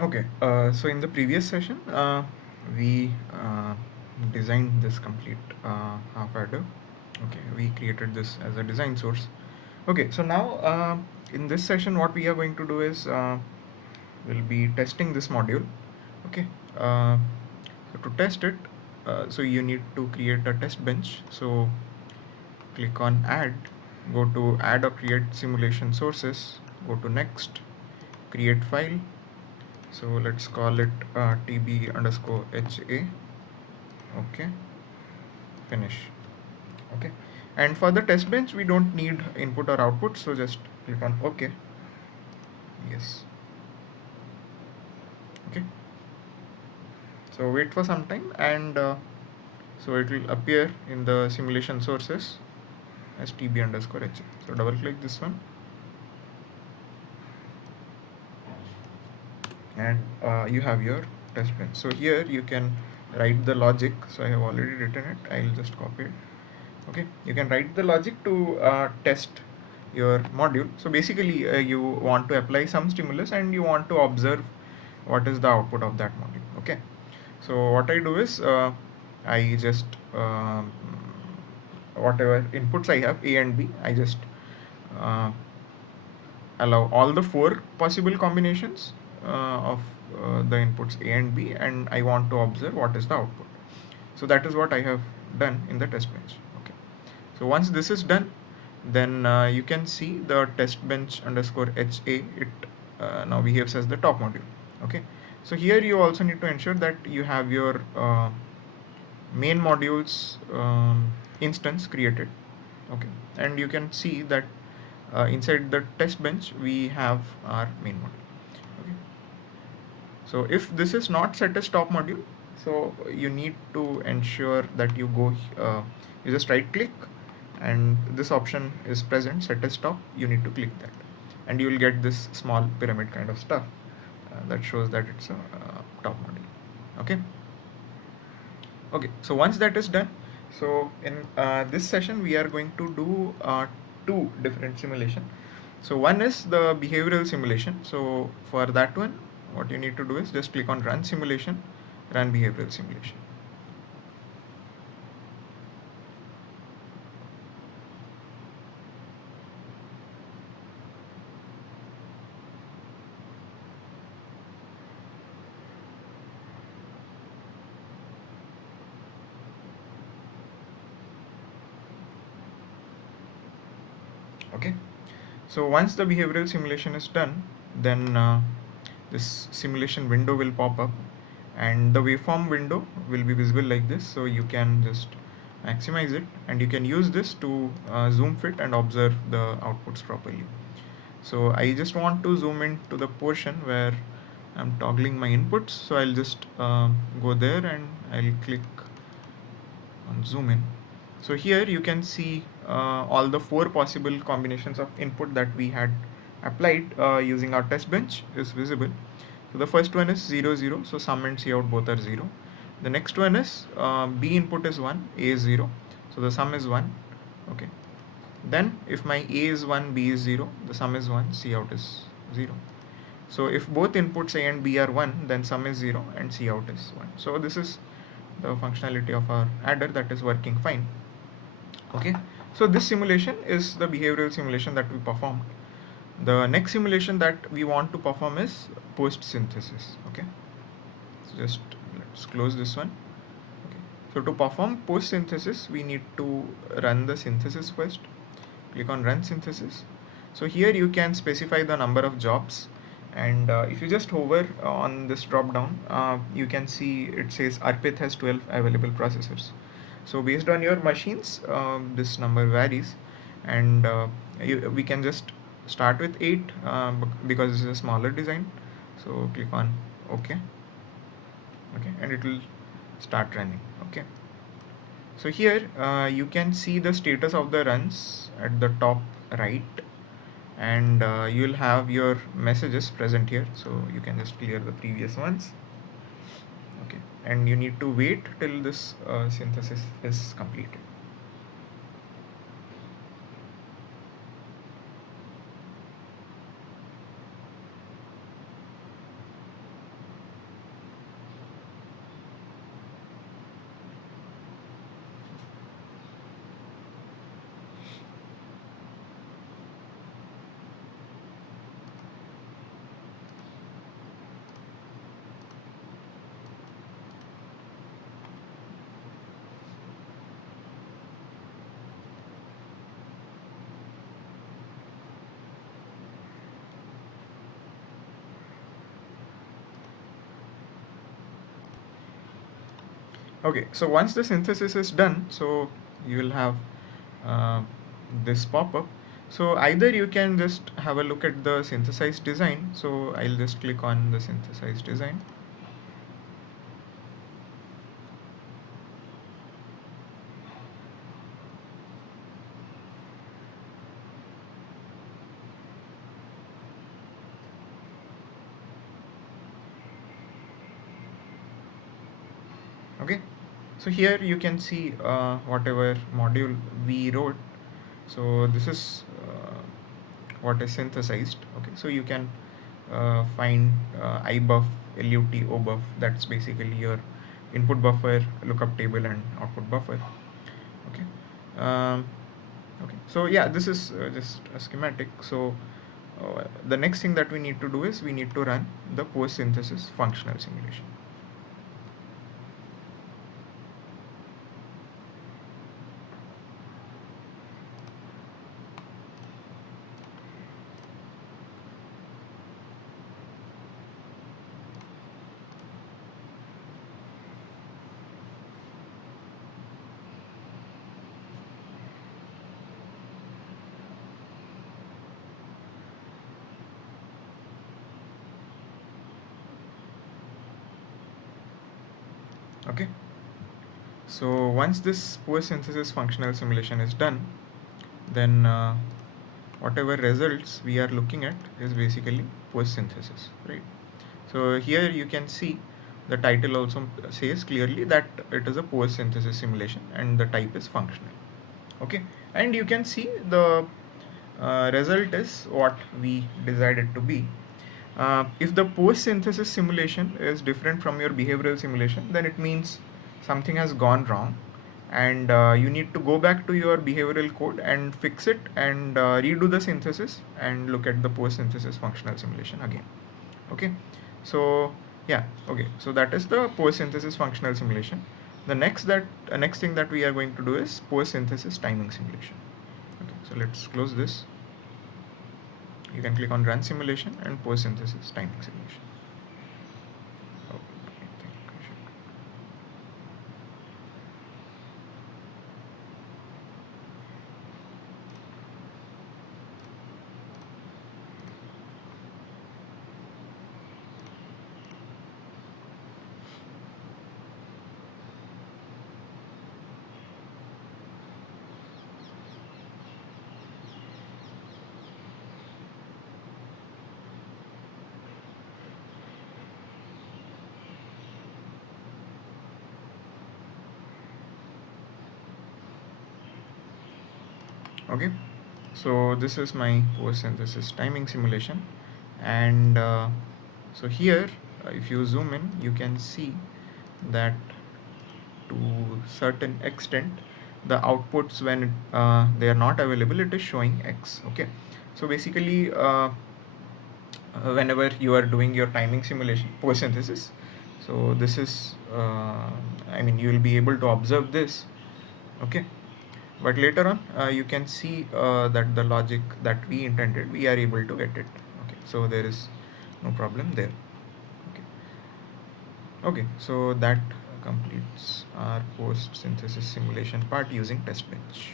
Okay, so in the previous session, we designed this complete half adder. Okay, we created this as a design source. Okay, so now in this session, what we are going to do is we'll be testing this module. Okay, uh, so to test it, so you need to create a test bench. So click on add, go to add or create simulation sources, go to next, create file. So let's call it tb underscore ha. Okay, finish. Okay, and for the test bench we don't need input or output, so just click on ok. Yes. Okay, so wait for some time, and so it will appear in the simulation sources as tb underscore ha. So double click this one, and you have your test bench. So here you can write the logic. So I have already written it, I'll just copy it. Okay, you can write the logic to test your module. So basically you want to apply some stimulus and you want to observe what is the output of that module. Okay, so what I do is I just whatever inputs I have, a and b, I just uh, allow all the four possible combinations of the inputs a and b, and I want to observe what is the output. So that is what I have done in the test bench. Okay, so once this is done, then you can see the test bench underscore ha, it now behaves as the top module. Okay, so here you also need to ensure that you have your main modules instance created. Okay, and you can see that inside the test bench we have our main module. Okay, so if this is not set as top module, so you need to ensure that you go you just right click, and this option is present, set as top, you need to click that, and you will get this small pyramid kind of stuff that shows that it's a top module. Okay, okay, so once that is done, so in this session we are going to do two different simulation. So one is the behavioral simulation. So for that one, what you need to do is just click on run simulation, run behavioral simulation. Okay, so once the behavioral simulation is done, then this simulation window will pop up, and the waveform window will be visible like this. So you can just maximize it, and you can use this to zoom fit and observe the outputs properly. So I just want to zoom in to the portion where I'm toggling my inputs. So I'll just go there and I'll click on zoom in. So here you can see all the four possible combinations of input that we had applied using our test bench is visible. So the first one is 0 0, so sum and cout both are 0. The next one is b input is 1, a is 0, so the sum is 1. Okay, then if my a is 1, b is 0, the sum is 1, cout is 0. So if both inputs a and b are 1, then sum is 0 and cout is 1. So this is the functionality of our adder that is working fine. Okay, so this simulation is the behavioral simulation that we performed. The next simulation that we want to perform is post synthesis. Okay, so just let's close this one. Okay, so to perform post synthesis we need to run the synthesis first. Click on run synthesis. So here you can specify the number of jobs, and if you just hover on this drop down, you can see it says ARPIT has 12 available processors. So based on your machines, this number varies, and we can just start with 8 because this is a smaller design. So click on OK. Okay, and it will start running. Okay, so here you can see the status of the runs at the top right, and you'll have your messages present here, so you can just clear the previous ones. Okay, and you need to wait till this synthesis is completed. Okay, so once the synthesis is done, so you will have uh, this pop-up. So either you can just have a look at the synthesized design. So I'll just click on the synthesized design. Okay, so here you can see whatever module we wrote. So this is what is synthesized. Okay, so you can find ibuff, lut, obuff. That's basically your input buffer, lookup table, and output buffer. Okay. um, okay, so yeah, this is just a schematic. So the next thing that we need to do is we need to run the post synthesis functional simulation. Okay, so once this post synthesis functional simulation is done, then whatever results we are looking at is basically post synthesis, right? So here you can see the title also says clearly that it is a post synthesis simulation and the type is functional. Okay, and you can see the result is what we decided to be. If the post synthesis simulation is different from your behavioral simulation, then it means something has gone wrong, and you need to go back to your behavioral code and fix it and redo the synthesis and look at the post synthesis functional simulation again. Okay, so yeah, okay, so that is the post synthesis functional simulation. The next thing that we are going to do is post synthesis timing simulation. Okay, so let's close this. You can click on run simulation and post synthesis timing simulation. Oh, I think I should. Okay, so this is my post synthesis timing simulation, and so here, if you zoom in, you can see that to certain extent the outputs when they are not available, it is showing X. Okay, so basically whenever you are doing your timing simulation post synthesis, so this is I mean you will be able to observe this. Okay, but later on you can see that the logic that we intended, we are able to get it. Okay, so there is no problem there. Okay, okay, so that completes our post synthesis simulation part using test bench.